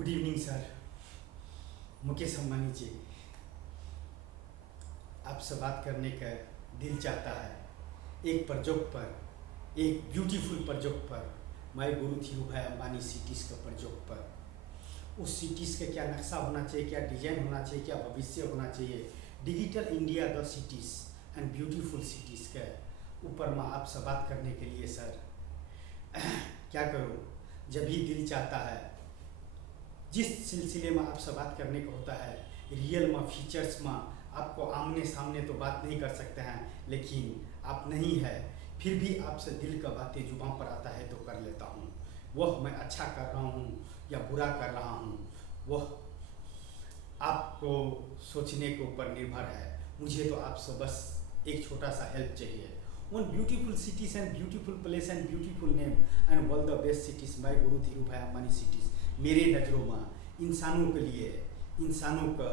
Good evening sir. Mukesh Ambani ji, आपसे बात करने का दिल चाहता है एक प्रोजेक्ट पर, एक ब्यूटीफुल प्रोजेक्ट पर, my Guru Dhirubhai Ambani cities का प्रोजेक्ट पर। उस सिटीज़ का क्या नक्शा होना चाहिए, क्या डिजाइन होना चाहिए, क्या भविष्य होना चाहिए, digital India the cities and beautiful cities के ऊपर मैं आपसे बात करने के लिए सर क्या करूं, जब भी दिल चाहता है, जिस सिलसिले में आपसे बात करने का होता है, रियल में फीचर्स में आपको आमने सामने तो बात नहीं कर सकते हैं, लेकिन आप नहीं है फिर भी आपसे दिल का बातें जुबान पर आता है तो कर लेता हूँ। वह मैं अच्छा कर रहा हूँ या बुरा कर रहा हूँ, वह आपको सोचने के ऊपर निर्भर है। मुझे तो आपसे बस एक छोटा सा हेल्प चाहिए। One beautiful cities and beautiful place and beautiful name and world the best cities my Guru Dhirubhai Ambani cities. मेरे नज़रों में इंसानों के लिए, इंसानों का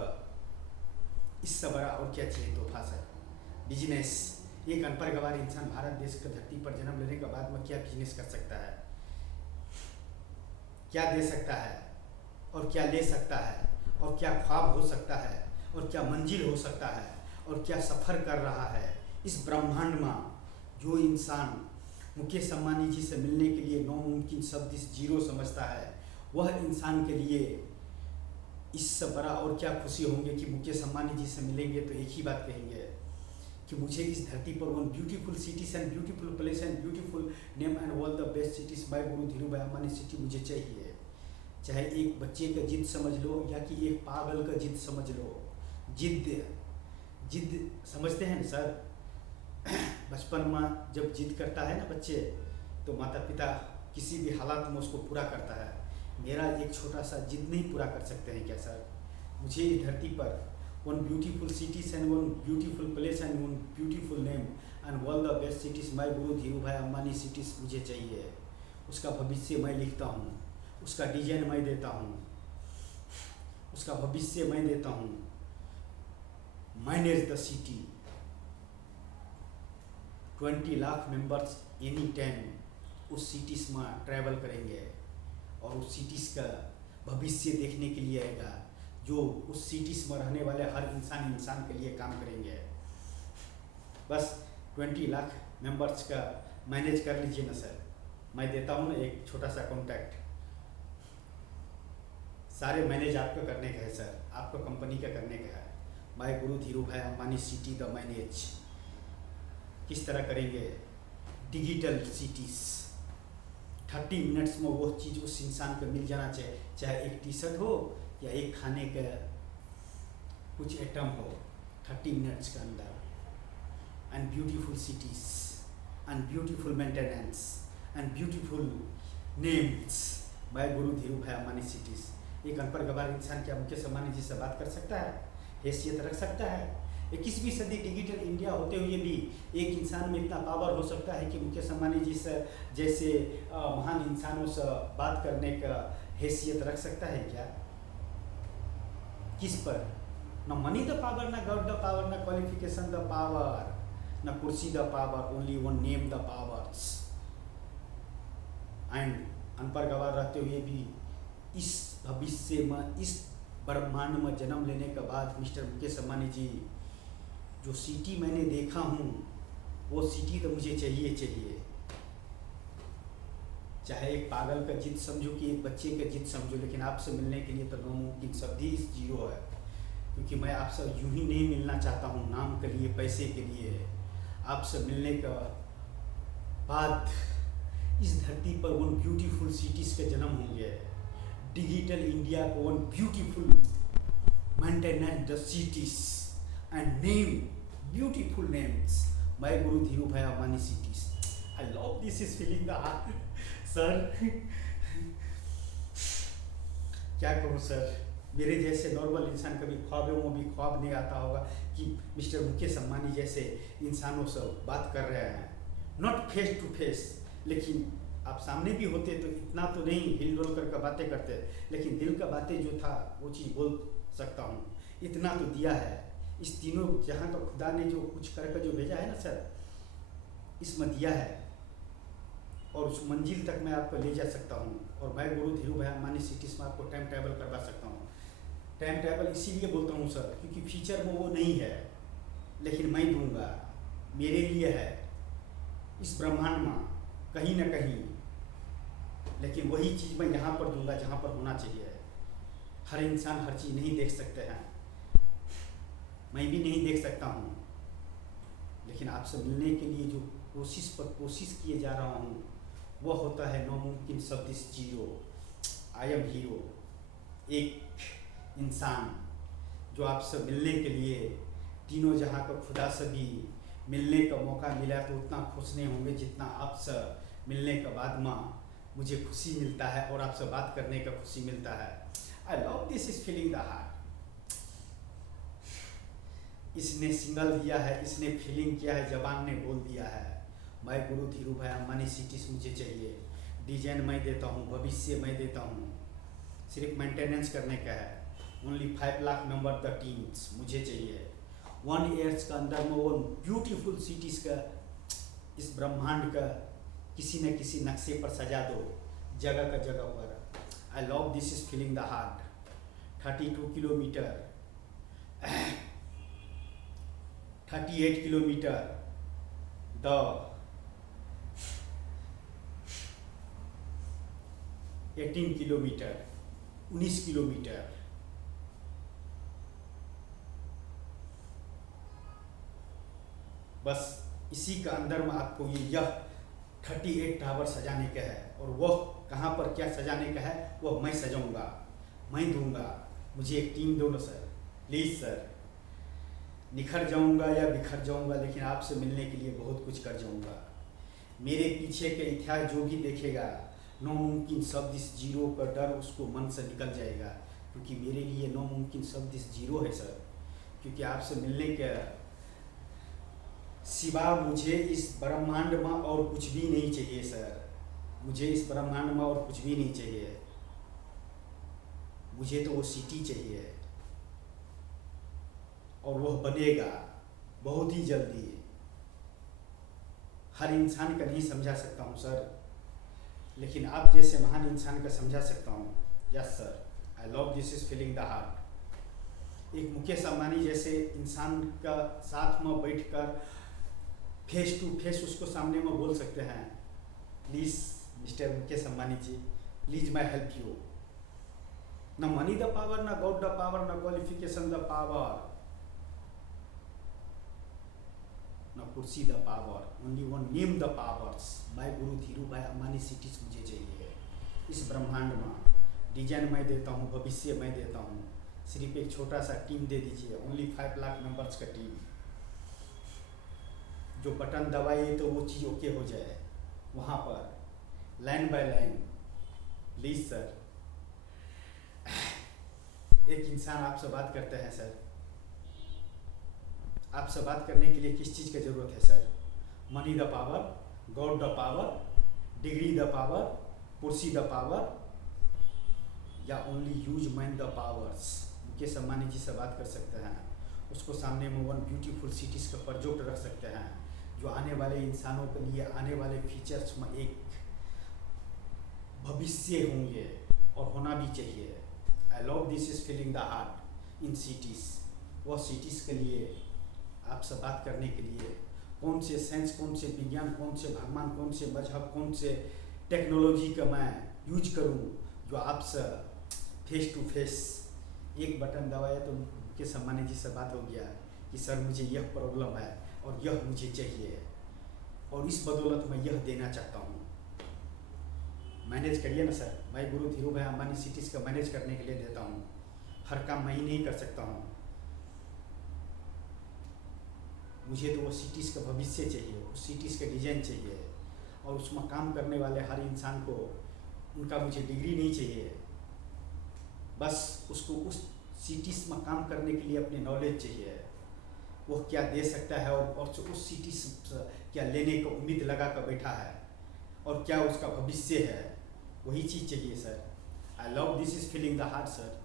इससे बड़ा और क्या चाहिए तोहफा सर। बिजनेस, एक अनपढ़ गवार इंसान भारत देश की धरती पर जन्म लेने के बाद में क्या बिजनेस कर सकता है, क्या दे सकता है और क्या ले सकता है, और क्या ख्वाब हो सकता है, और क्या मंजिल हो सकता है, और क्या सफ़र कर रहा है इस ब्रह्मांड में। जो इंसान मुकेश अंबानी जी से मिलने के लिए नामुमकिन शब्द इस जीरो समझता है, वह इंसान के लिए इससे बड़ा और क्या खुशी होंगे कि मुकेश अंबानी जी से मिलेंगे तो एक ही बात कहेंगे कि मुझे इस धरती पर one beautiful cities and beautiful place and beautiful name and world the best cities by guru Dhirubhai Ambani city मुझे चाहिए। चाहे एक बच्चे का जिद समझ लो या कि एक पागल का जिद समझ लो, जिद समझते हैं ना सर। बचपन में जब जिद करता है ना बच्चे, तो माता पिता किसी भी हालात में उसको पूरा करता है। मेरा एक छोटा सा जिद नहीं पूरा कर सकते हैं क्या सर? मुझे इस धरती पर one beautiful cities and one beautiful place and one beautiful name and world the best cities my Guru Dhirubhai Ambani cities मुझे चाहिए। उसका भविष्य मैं लिखता हूँ, उसका डिजाइन मैं देता हूँ, उसका भविष्य मैं देता हूँ। Manage the city, 20 lakh members any time उस सिटीज़ में ट्रैवल करेंगे और उस सिटीज़ का भविष्य देखने के लिए आएगा। जो उस सिटीज़ में रहने वाले हर इंसान के लिए काम करेंगे। बस 20 लाख मेंबर्स का मैनेज कर लीजिए ना सर। मैं देता हूँ ना एक छोटा सा कॉन्टैक्ट, सारे मैनेज आपको करने का है सर, आपको कंपनी का करने का है। My Guru Dhirubhai Ambani city the manage किस तरह करेंगे? डिजिटल सिटीज़ 30 मिनट्स में वो चीज़ उस इंसान को मिल जाना चाहिए, चाहे एक टी शर्ट हो या एक खाने का कुछ आइटम हो, 30 मिनट्स के अंदर। And beautiful cities and beautiful maintenance and beautiful names by guru Dhirubhai Ambani cities. एक अनपढ़ गवार इंसान क्या मुकेश अंबानी जी से बात कर सकता है, हैसियत रख सकता है? 21वीं सदी डिजिटल इंडिया होते हुए भी एक इंसान में इतना पावर हो सकता है कि मुकेश अंबानी जी से जैसे महान इंसानों से बात करने का हैसियत रख सकता है क्या? किस पर? न money the power, no God the power, no qualification the power, no कुर्सी the power, only one name the powers. And अनपढ़ गवार रहते हुए भी इस भविष्य में, इस ब्रह्मांड में जन्म लेने के बाद मिस्टर मुकेश अंबानी जी, जो सिटी मैंने देखा हूँ वो सिटी तो मुझे चाहिए। चाहे एक पागल का जिद समझो कि एक बच्चे का जिद समझो, लेकिन आपसे मिलने के लिए तो नामुमकिन शब्द ही इस जीरो है। क्योंकि मैं आपसे यूं ही नहीं मिलना चाहता हूँ नाम के लिए, पैसे के लिए। आपसे मिलने का बाद इस धरती पर वन ब्यूटीफुल सिटीज़ के जन्म होंगे। डिजिटल इंडिया को one beautiful maintenance the cities and name beautiful names by Guru Dhirubhai Ambani cities. I love this is feeling the heart sir. क्या कहूँ सर, मेरे जैसे नॉर्मल इंसान कभी ख्वाबों में भी ख्वाब नहीं आता होगा कि मिस्टर मुकेश अंबानी जैसे इंसानों से बात कर रहे हैं, नॉट फेस टू फेस। लेकिन आप सामने भी होते तो इतना तो नहीं हिल डोल करके बातें करते, लेकिन दिल का बातें जो था वो चीज़ बोल सकता हूँ। इतना तो दिया है इस तीनों जहाँ का खुदा ने जो कुछ करके जो भेजा है ना सर, इसमें दिया है। और उस मंजिल तक मैं आपको ले जा सकता हूँ। और मैं गुरु धीरू भाई अंबानी सिटीज़ में आपको टाइम ट्रैवल करवा सकता हूँ। टाइम ट्रैवल इसीलिए बोलता हूँ सर, क्योंकि फ्यूचर में वो नहीं है, लेकिन मैं दूंगा, मेरे लिए है इस ब्रह्मांड में कहीं ना कहीं, लेकिन वही चीज़ मैं यहाँ पर दूंगा जहाँ पर होना चाहिए। हर इंसान हर चीज़ नहीं देख सकते हैं, मैं भी नहीं देख सकता हूँ, लेकिन आपसे मिलने के लिए जो कोशिश किए जा रहा हूँ वह होता है नामुमकिन शब्द इस जीरो। आई एम हीरो, एक इंसान जो आपसे मिलने के लिए तीनों जहाँ का खुदा से भी मिलने का मौका मिला तो उतना खुश नहीं होंगे जितना आपसे मिलने के बाद में मुझे खुशी मिलता है और आपसे बात करने का खुशी मिलता है। आई love this is feeling the heart. इसने सिग्नल दिया है, इसने फीलिंग किया है, जबान ने बोल दिया है। मैं गुरु धीरू भाई अंबानी सिटीज़ मुझे चाहिए। डिजाइन मैं देता हूँ, भविष्य मैं देता हूँ, सिर्फ मेंटेनेंस करने का है। Only 5 lakh member the teams मुझे चाहिए। 1 ईयर्स का अंदर में वो ब्यूटीफुल सिटीज़ का इस ब्रह्मांड का किसी न किसी नक्शे पर सजा दो, जगह का जगह पर। आई love this is feeling the heart. 32 kilometre 38 kilometre the 18 kilometre 19 kilometre बस इसी का अंदर में आपको यह 38 टावर सजाने का है। और वह कहाँ पर क्या सजाने का है वह मैं सजाऊंगा, मैं दूंगा। मुझे एक टीम दो ना सर, प्लीज़ सर। निखर जाऊंगा या बिखर जाऊंगा, लेकिन आपसे मिलने के लिए बहुत कुछ कर जाऊंगा। मेरे पीछे के इतिहास जो भी देखेगा, नामुमकिन शब्द इस जीरो का डर उसको मन से निकल जाएगा, क्योंकि मेरे लिए नामुमकिन शब्द इस जीरो है सर। क्योंकि आपसे मिलने के सिवा मुझे इस ब्रह्मांड में और कुछ भी नहीं चाहिए सर। मुझे इस ब्रह्मांड में और कुछ भी नहीं चाहिए। मुझे तो वो सिटी चाहिए और वह बनेगा बहुत ही जल्दी। हर इंसान का नहीं समझा सकता हूँ सर, लेकिन आप जैसे महान इंसान का समझा सकता हूँ। Yes sir, I love this is feeling the heart. एक मुकेश अंबानी जैसे इंसान का साथ में बैठकर फेस टू फेस उसको सामने में बोल सकते हैं, please mister Mukesh Ambani ji, please my help you. No money the power, no God the power, no qualification the power, no कुर्सी the power, only one name the powers. My guru Dhiru Bhai Ambani cities मुझे चाहिए इस ब्रह्मांड में। डिजाइन मैं देता हूँ, भविष्य मैं देता हूँ, सिर्फ एक छोटा सा टीम दे दीजिए। ओनली 5 लाख मेंबर्स का टीम, जो बटन दबाइए तो वो चीज़ ओके हो जाए वहाँ पर, line by line. Please sir, एक इंसान आपसे बात करते हैं सर, आपसे बात करने के लिए किस चीज़ की ज़रूरत है sir? Money the power, God the power, degree the power, कुर्सी द पावर, या only use man the powers. Mukesh Ambani ji से बात कर सकते हैं, उसको सामने में 1 ब्यूटीफुल सिटीज़ का प्रोजेक्ट रख सकते हैं, जो आने वाले इंसानों के लिए आने वाले फीचर्स में एक भविष्य होंगे और होना भी चाहिए। आई love this is feeling the heart in cities. वह सिटीज़ के लिए आपसे बात करने के लिए कौन से साइंस, कौन से विज्ञान, कौन से भगवान, कौन से मजहब, कौन से टेक्नोलॉजी का मैं यूज करूं, जो आपसे फेस टू फेस एक बटन दबाया तो मुकेश अंबानी जी से बात हो गया कि सर मुझे यह प्रॉब्लम है और यह मुझे चाहिए, और इस बदौलत मैं यह देना चाहता हूँ। मैनेज करिए ना सर। मैं गुरु धीरू भाई अंबानी सिटीज़ का मैनेज करने के लिए देता हूँ। हर काम मैं ही नहीं कर सकता हूँ। मुझे तो वो सिटीज़ का भविष्य चाहिए, उस सिटीज़ का डिज़ाइन चाहिए, और उसमें काम करने वाले हर इंसान को उनका मुझे डिग्री नहीं चाहिए, बस उसको उस सिटीज़ में काम करने के लिए अपनी नॉलेज चाहिए। वो क्या दे सकता है और उस सिटी से क्या लेने को उम्मीद लगा कर बैठा है, और क्या उसका भविष्य है, वही चीज़ चाहिए sir. I love this is feeling the heart sir.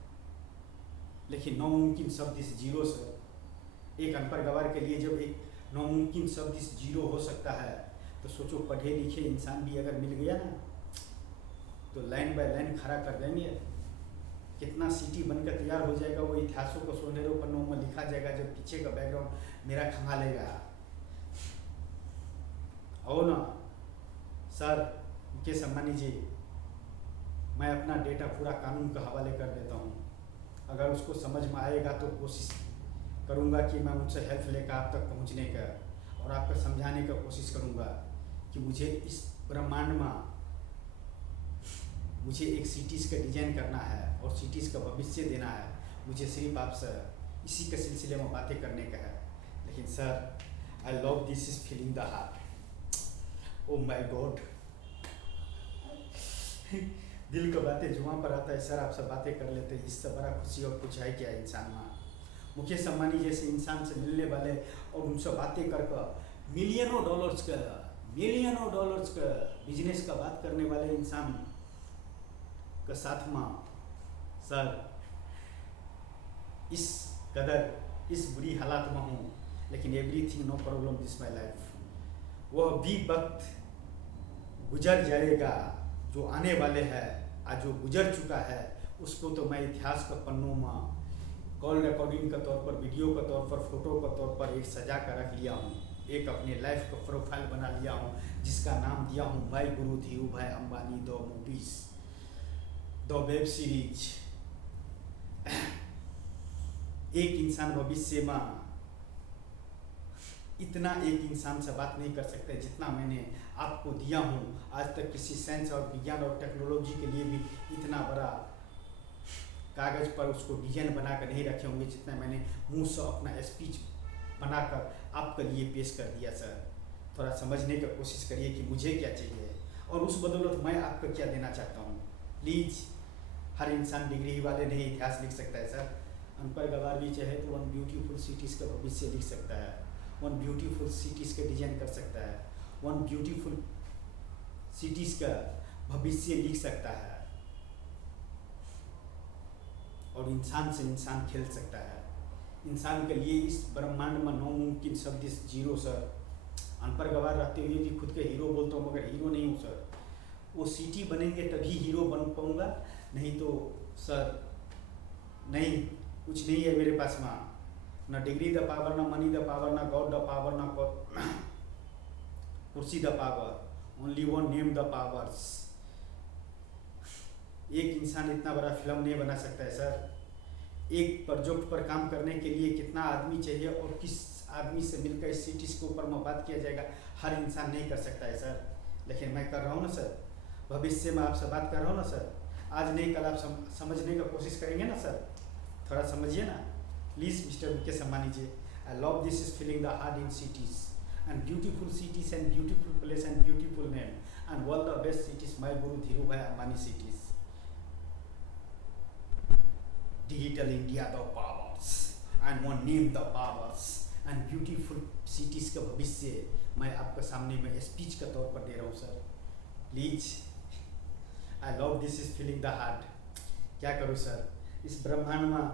लेकिन नामुमकिन शब्द इस जीरो सर। एक अनपढ़ गवार के लिए जब एक नामुमकिन शब्द इस जीरो हो सकता है, तो सोचो पढ़े लिखे इंसान भी अगर मिल गया ना तो लाइन बाय लाइन खड़ा कर देंगे, कितना सिटी बनकर तैयार हो जाएगा, वो इतिहासों को सोनेरों पन्नों में लिखा जाएगा, जब पीछे का बैकग्राउंड मेरा खंगालेगा। हो ना सर, मुकेश अंबानी जी, मैं अपना डेटा पूरा कानून के हवाले कर देता हूँ, अगर उसको समझ में आएगा तो कोशिश करूँगा कि मैं उनसे हेल्प लेकर आप तक पहुँचने का और आपको समझाने का कोशिश करूँगा कि मुझे इस ब्रह्मांड में मुझे एक सिटीज़ का डिजाइन करना है और सिटीज़ का भविष्य देना है। मुझे सिर्फ आपसे इसी के सिलसिले में बातें करने का है। लेकिन sir, I love this is feeling the heart. Oh my God, दिल का बातें जुबान पर आता है सर, आपसे बातें कर लेते हैं, इससे बड़ा खुशी और कुछ है क्या इंसान में। मुकेश अंबानी जैसे इंसान से मिलने वाले और उनसे बातें कर मिलियनों डॉलर्स का बिजनेस का बात करने वाले इंसान का साथ में सर इस कदर इस बुरी हालात में हूँ, लेकिन everything no problem this my life. वह भी वक्त गुजर जाएगा जो आने वाले हैं, आज जो गुजर चुका है उसको तो मैं इतिहास के पन्नों में कॉल रिकॉर्डिंग के तौर पर, वीडियो के तौर पर, फोटो के तौर पर एक सजा कर रख लिया हूँ, एक अपने लाइफ का प्रोफाइल बना लिया हूँ, जिसका नाम दिया हूँ my guru Dhiru Bhai Ambani the movies, the web series. एक इंसान भविष्य में इतना एक इंसान से बात नहीं कर सकता जितना मैंने आपको दिया हूँ। आज तक किसी साइंस और विज्ञान और टेक्नोलॉजी के लिए भी इतना बड़ा कागज़ पर उसको डिजाइन बना कर नहीं रखे होंगे जितना मैंने मुंह से अपना स्पीच बनाकर आपके लिए पेश कर दिया। सर, थोड़ा समझने की कोशिश करिए कि मुझे क्या चाहिए और उस बदौलत मैं आपको क्या देना चाहता हूँ। प्लीज़, हर इंसान डिग्री वाले नहीं इतिहास लिख सकता है सर। अनपढ़ गवार भी चाहे तो वन ब्यूटीफुल सिटीज़ का भविष्य लिख सकता है, वन ब्यूटीफुल सिटीज़ का डिजाइन कर सकता है, वन ब्यूटीफुल सिटीज़ का भविष्य लिख सकता है और इंसान से इंसान खेल सकता है। इंसान के लिए इस ब्रह्मांड में नामुमकिन शब्द जीरो सर। अनपढ़ गवार रहते हुए भी खुद के हीरो बोलता हूँ, मगर हीरो नहीं हूँ सर। वो सिटी बनेंगे तभी हीरो बन पाऊँगा, नहीं तो सर नहीं, कुछ नहीं है मेरे पास में, ना डिग्री द पावर, ना मनी द पावर, ना गॉड द पावर, ना कुर्सी the power, only one name the powers. एक इंसान इतना बड़ा फिल्म नहीं बना सकता है सर। एक प्रोजेक्ट पर काम करने के लिए कितना आदमी चाहिए और किस आदमी से मिलकर इस सिटीज़ के ऊपर में बात किया जाएगा, हर इंसान नहीं कर सकता है सर। लेकिन मैं कर रहा हूँ ना सर, भविष्य में आपसे बात कर रहा हूँ ना सर। आज नहीं कल आप समझने का कोशिश करेंगे ना सर, थोड़ा समझिए ना please mister Mukesh Ambani ji. I love this is feeling the heart in cities and beautiful cities and beautiful place and beautiful name and all the best cities my guru Dhiru Bhai Ambani cities. Digital India the powers and one name the powers and beautiful cities का भविष्य मैं आपके सामने में speech के तौर पर दे रहा हूँ sir. Please, I love this is feeling the heart. क्या करूँ सर, इस ब्रह्मांड में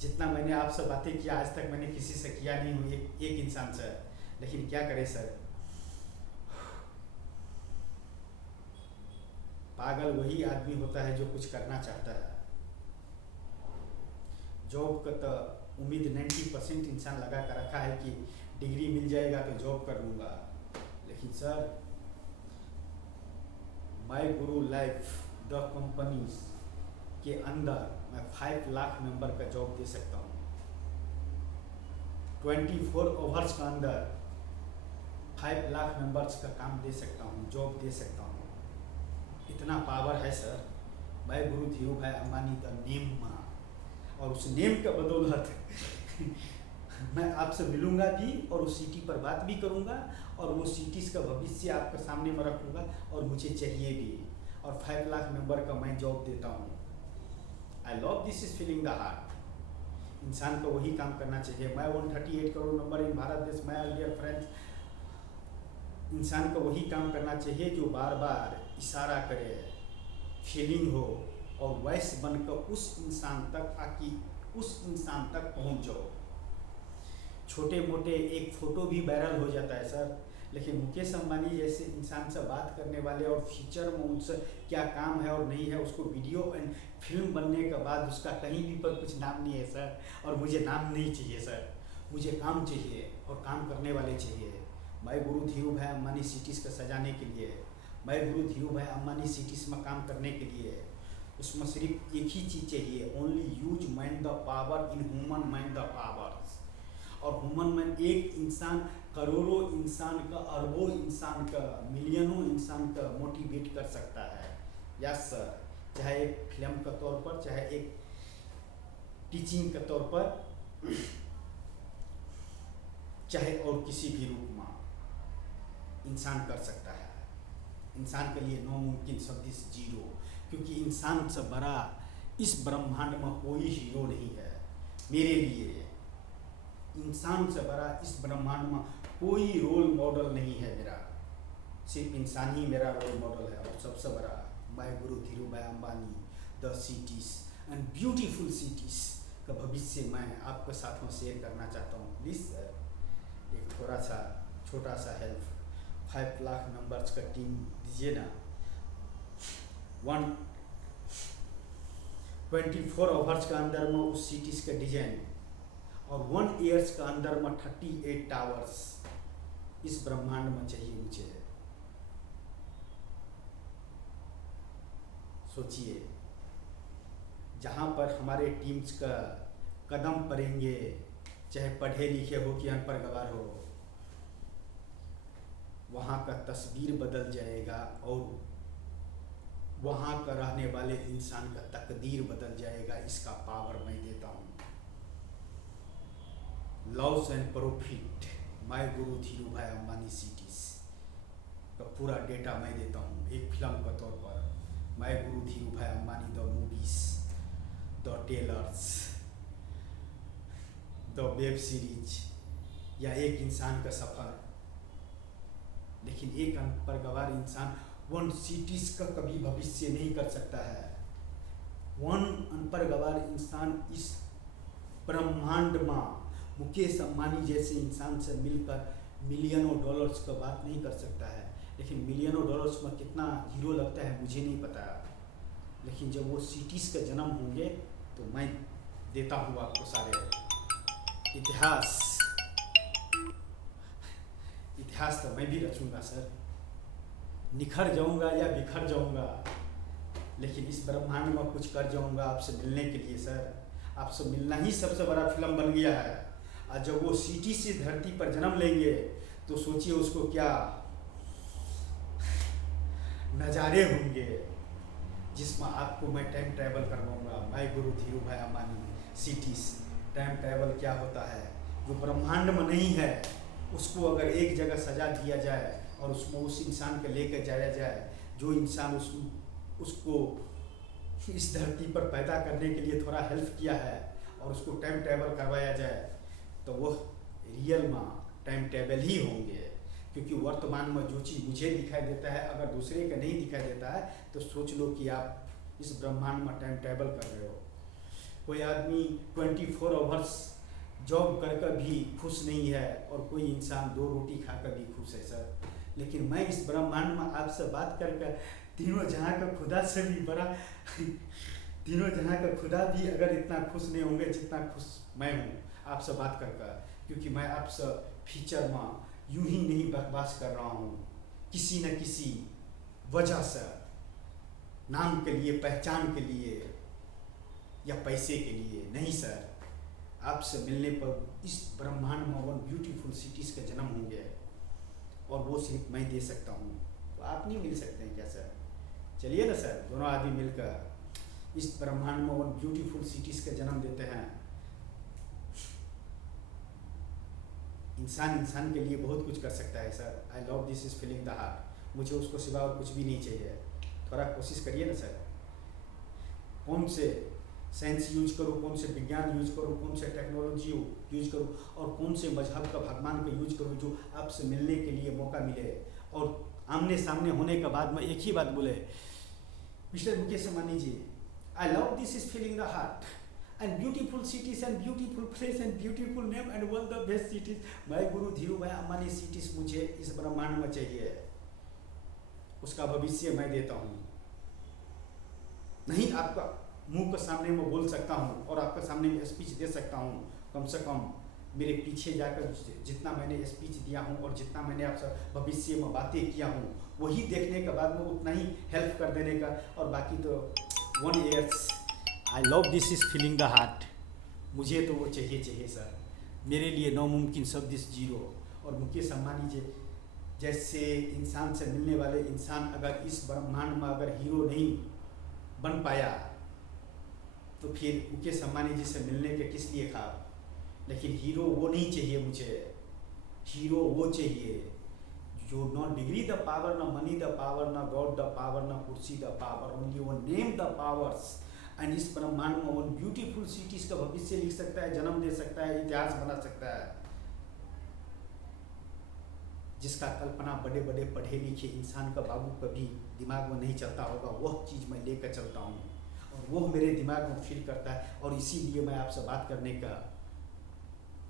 जितना मैंने आपसे बातें किया आज तक मैंने किसी से किया नहीं हूँ, एक इंसान से। लेकिन क्या करें सर, पागल वही आदमी होता है जो कुछ करना चाहता है। जॉब का तो उम्मीद 90% इंसान लगा कर रखा है कि डिग्री मिल जाएगा तो जॉब कर लूँगा। लेकिन sir, my Guru life the companies के अंदर मैं 5 लाख मेंबर का जॉब दे सकता हूँ। 24 आवर्स के अंदर 5 लाख मेंबर्स का काम दे सकता हूँ, जॉब दे सकता हूँ। इतना पावर है सर भाई गुरु धीरू भाई अंबानी द नेम में। और उस नेम का बदौलत मैं आपसे मिलूंगा भी और उस सिटी पर बात भी करूंगा और वो सिटीज़ का भविष्य आपके सामने में रखूंगा और मुझे चाहिए भी। और 5 लाख मेंबर का मैं जॉब देता हूँ। आई love this is feeling the heart. इंसान को वही काम करना चाहिए। मैं 138 करोड़ नंबर इन भारत देश, माय डियर फ्रेंड्स, इंसान को वही काम करना चाहिए जो बार बार इशारा करे, फीलिंग हो और वॉइस बनकर उस इंसान तक आकि उस इंसान तक पहुंच जाओ। छोटे मोटे एक फ़ोटो भी वायरल हो जाता है सर, लेकिन मुकेश अंबानी जैसे इंसान से बात करने वाले और फ्यूचर में उनसे क्या काम है और नहीं है, उसको वीडियो एंड फिल्म बनने के बाद उसका कहीं भी पर कुछ नाम नहीं है सर। और मुझे नाम नहीं चाहिए सर, मुझे काम चाहिए और काम करने वाले चाहिए। मैं गुरु धीरू भाई अंबानी सिटीज़ को सजाने के लिए, मैं गुरु धीरू भाई अंबानी सिटीज़ में काम करने के लिए, उसमें सिर्फ एक ही चीज़ चाहिए, only use mind the power in human mind the powers. और ह्यूमन माइंड एक इंसान करोड़ों इंसान का, अरबों इंसान का, मिलियनों इंसान का मोटिवेट कर सकता है। यस सर, चाहे एक फिल्म के तौर पर, चाहे एक टीचिंग के तौर पर, चाहे और किसी भी रूप में इंसान कर सकता है। इंसान के लिए नामुमकिन शब्द जीरो, क्योंकि इंसान से बड़ा इस ब्रह्मांड में कोई हीरो नहीं है मेरे लिए। इंसान से बड़ा इस ब्रह्मांड में कोई रोल मॉडल नहीं है मेरा, सिर्फ इंसान ही मेरा रोल मॉडल है। और सबसे बड़ा my guru Dhiru Bhai Ambani, the cities and beautiful cities का भविष्य मैं आपके साथ में शेयर करना चाहता हूँ। प्लीज़ सर, एक थोड़ा सा छोटा सा हेल्प, 5 लाख मेंबर्स का टीम दीजिए ना। 24 आवर्स के अंदर में उस सिटीज़ का डिजाइन और 1 ईयर्स के अंदर में 38 टावर्स इस ब्रह्मांड में चाहिए मुझे। सोचिए, जहाँ पर हमारे टीम्स का कदम पड़ेंगे, चाहे पढ़े लिखे हो कि अनपढ़ गवार हो, वहाँ का तस्वीर बदल जाएगा और वहाँ का रहने वाले इंसान का तकदीर बदल जाएगा। इसका पावर मैं देता हूँ। Loss and profit my guru Dhiru Bhai Ambani cities का पूरा डेटा मैं देता हूँ एक फिल्म के तौर पर। My guru Dhiru Bhai Ambani, the movies, the trailers, the web series, या एक इंसान का सफ़र। लेकिन एक अनपढ़ गवार इंसान 1 सिटीज़ का कभी भविष्य नहीं कर सकता है। 1 अनपढ़ गवार इंसान इस ब्रह्मांड में मुकेश अंबानी जैसे इंसान से मिलकर मिलियनों डॉलर्स का बात नहीं कर सकता है। लेकिन मिलियनों डॉलर्स में कितना हीरो लगता है मुझे नहीं पता, लेकिन जब वो सिटीज़ का जन्म होंगे तो मैं देता हूँ आपको सारे इतिहास तो मैं भी रचूंगा सर। निखर जाऊंगा या बिखर जाऊंगा, लेकिन इस ब्रह्मांड में कुछ कर जाऊंगा आपसे मिलने के लिए सर। आपसे मिलना ही सबसे बड़ा फिल्म बन गया है। और जब वो सिटी से धरती पर जन्म लेंगे तो सोचिए उसको क्या नज़ारे होंगे, जिसमें आपको मैं टाइम ट्रैवल करवाऊंगा। My guru Dhiru Bhai Ambani cities. Time travel क्या होता है? जो ब्रह्मांड में नहीं है उसको अगर एक जगह सजा दिया जाए और उसमें उस इंसान को लेकर जाया जाए, जो इंसान उसको इस धरती पर पैदा करने के लिए थोड़ा हेल्प किया है, और उसको टाइम ट्रैवल करवाया जाए, तो वो रियल में टाइम ट्रैवल ही होंगे। क्योंकि वर्तमान में जो चीज़ मुझे दिखाई देता है अगर दूसरे का नहीं दिखाई देता है तो सोच लो कि आप इस ब्रह्मांड में टाइम ट्रैवल कर रहे हो। कोई आदमी 24 आवर्स जॉब कर कर भी खुश नहीं है और कोई इंसान 2 रोटी खाकर भी खुश है सर। लेकिन मैं इस ब्रह्मांड में आपसे बात कर कर तीनों जहाँ का खुदा से भी बड़ा तीनों जहाँ का खुदा भी अगर इतना खुश नहीं होंगे जितना खुश मैं हूँ आपसे बात कर कर। क्योंकि मैं आपसे फ्यूचर में यूं ही नहीं बकवास कर रहा हूँ, किसी न किसी वजह से, नाम के लिए, पहचान के लिए या पैसे के लिए नहीं सर। आपसे मिलने पर इस ब्रह्मांड में 1 ब्यूटीफुल सिटीज़ का जन्म होंगे और वो सिर्फ मैं दे सकता हूँ। तो आप नहीं मिल सकते हैं क्या सर? चलिए ना सर, दोनों आदमी मिलकर इस ब्रह्मांड में 1 ब्यूटीफुल सिटीज़ का जन्म देते हैं। इंसान के लिए बहुत कुछ कर सकता है sir. I love this is feeling the heart. मुझे उसको सिवा और कुछ भी नहीं चाहिए। थोड़ा कोशिश करिए ना सर। कौन से साइंस यूज करो, कौन से विज्ञान यूज करो, कौन से टेक्नोलॉजी यूज करो और कौन से मजहब का भगवान का यूज करो जो आपसे मिलने के लिए मौका मिले। और आमने सामने होने के बाद में एक ही बात बोले, mister Mukesh Ambani ji, I love this is feeling the heart. and beautiful cities and beautiful place and beautiful name and one the best cities. My Guru Dhiru Bhai Ambani cities मुझे इस ब्रह्मांड में चाहिए, उसका भविष्य मैं देता हूँ। नहीं आपका मुंह के सामने मैं बोल सकता हूँ और आपके सामने में स्पीच दे सकता हूँ, कम से कम मेरे पीछे जाकर जितना मैंने स्पीच दिया हूँ और जितना मैंने आपसे भविष्य में बातें किया हूँ वही देखने के बाद में उतना ही हेल्प कर देने का, और बाकी तो 1 years I love this is feeling the heart. मुझे तो वो चाहिए सर, मेरे लिए नामुमकिन शब्द इस जीरो। और मुकेश अंबानी जी जैसे इंसान से मिलने वाले इंसान अगर इस ब्रह्मांड में अगर हीरो नहीं बन पाया तो फिर मुकेश अंबानी जी से मिलने के किस लिए ख्वाब। लेकिन हीरो वो नहीं चाहिए मुझे, हीरो वो चाहिए जो न डिग्री द पावर, न money the power, no God the power, no कुर्सी द पावर, ओनली वो नेम द पावर्स। एंड इस ब्रह्मांड में वो ब्यूटीफुल सिटीज का भविष्य लिख सकता है, जन्म दे सकता है, इतिहास बना सकता है, जिसका कल्पना बड़े बड़े पढ़े लिखे इंसान का बाबू कभी दिमाग में नहीं चलता होगा, वह चीज़ मैं लेकर चलता हूँ और वो मेरे दिमाग में फील करता है। और इसीलिए मैं आपसे बात करने का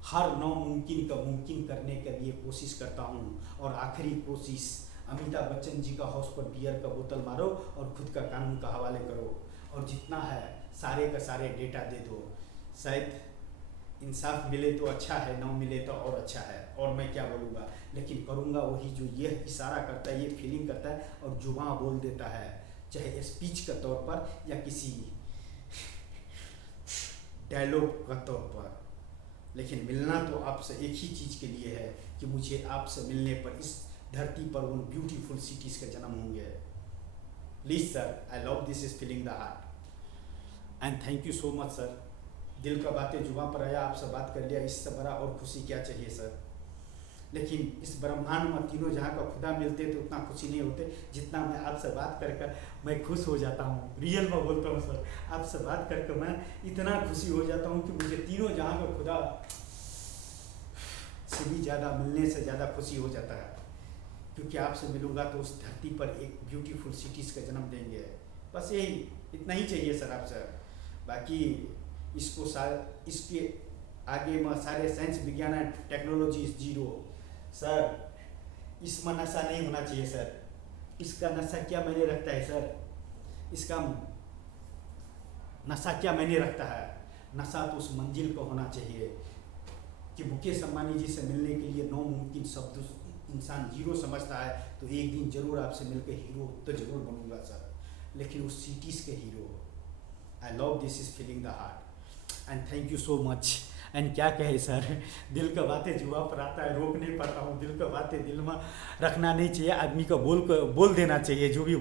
हर नामुमकिन का मुमकिन करने के लिए कोशिश करता हूँ। और आखिरी कोशिश, अमिताभ बच्चन जी का हाउस पर बियर का बोतल मारो और खुद का कानून का हवाले करो और जितना है सारे का सारे डेटा दे दो। शायद इंसाफ मिले तो अच्छा है, ना मिले तो और अच्छा है, और मैं क्या बोलूँगा, लेकिन करूँगा वही जो ये इशारा करता है, ये फीलिंग करता है और जुबान बोल देता है, चाहे स्पीच के तौर पर या किसी डायलॉग का तौर पर। लेकिन मिलना तो आपसे एक ही चीज़ के लिए है कि मुझे आपसे मिलने पर इस धरती पर उन ब्यूटीफुल सिटीज़ का जन्म होंगे। Please sir, I love this is feeling the heart and thank you so much sir. दिल का बातें जुबान पर आया, आपसे बात कर लिया, इससे बड़ा और खुशी क्या चाहिए सर। लेकिन इस ब्रह्मांड में तीनों जहाँ का खुदा मिलते तो उतना खुशी नहीं होते जितना मैं आपसे बात करके मैं खुश हो जाता हूँ। रियल में बोलता हूँ सर, आपसे बात करके मैं इतना खुशी हो जाता हूँ कि मुझे तीनों जहाँ का खुदा से भी ज़्यादा, मिलने से ज़्यादा खुशी हो जाता है, क्योंकि आपसे मिलूँगा तो उस धरती पर एक ब्यूटीफुल सिटीज़ का जन्म देंगे। बस यही, इतना ही चाहिए सर आपसे। बाकी इसको इसके आगे में सारे साइंस विज्ञान and technology is zero sir. इसमें नशा नहीं होना चाहिए सर। इसका नशा क्या मायने रखता है सर, इसका नशा क्या मायने रखता है। नशा तो उस मंजिल को होना चाहिए कि मुकेश अंबानी जी से मिलने के लिए नामुमकिन शब्द इंसान जीरो समझता है, तो एक दिन जरूर आपसे मिलकर हीरो तो जरूर बनूंगा सर, लेकिन उस सिटीज़ के hero. I love this is feeling the heart and thank you so much. And क्या कहे सर, दिल का बातें जुबान पर आता है, रोक नहीं पाता हूँ। दिल का बातें दिल में रखना नहीं चाहिए, आदमी को बोल देना चाहिए जो भी बोल